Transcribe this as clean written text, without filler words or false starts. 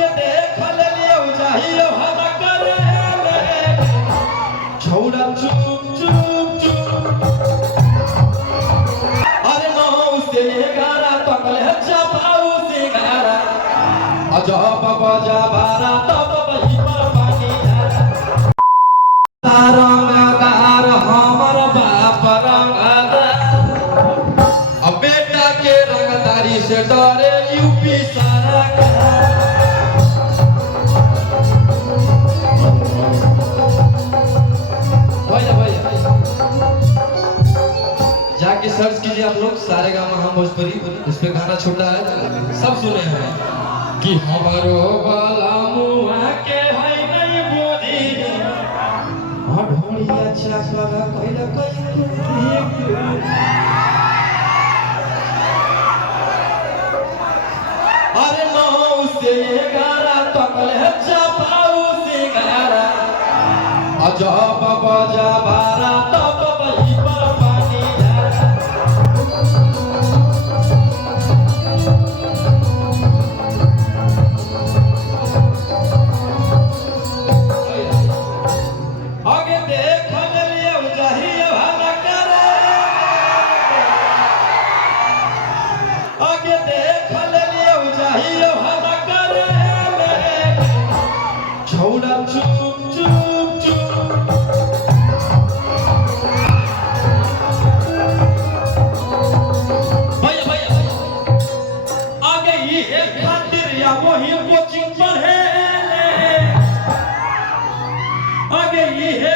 आगे देख ले लियो चाहिए हम करे छोड़ा चुप चुप चुप अरे 9 से 11 तक ले चपाऊ सिंगारा अजब बजा बारा तब वही पर पानी रंगदार हमर बाप रंगदार अब बेटा के रंगदारी से डरे यूपी सरकार जाके सर्च कीजिए आप लोग सारेगामा हम भोजपुरी इस पे गाना छोटा है सब सुने हैं कि हमारो बाला मुआ के है नहीं बोधी ढोलिया चाकरा कइला अरे 9 से 11 तक ले चपाऊ सिंगारा अजब बजा बारा तब वही पर पानी आगे देख ले लियो चाहिए हम करे आगे देख ले लियो चाहिए हम करे छोड़ा चुप चुप चुप भैया आगे ये खातिर या वही कोचिंग पढ़े आगे ये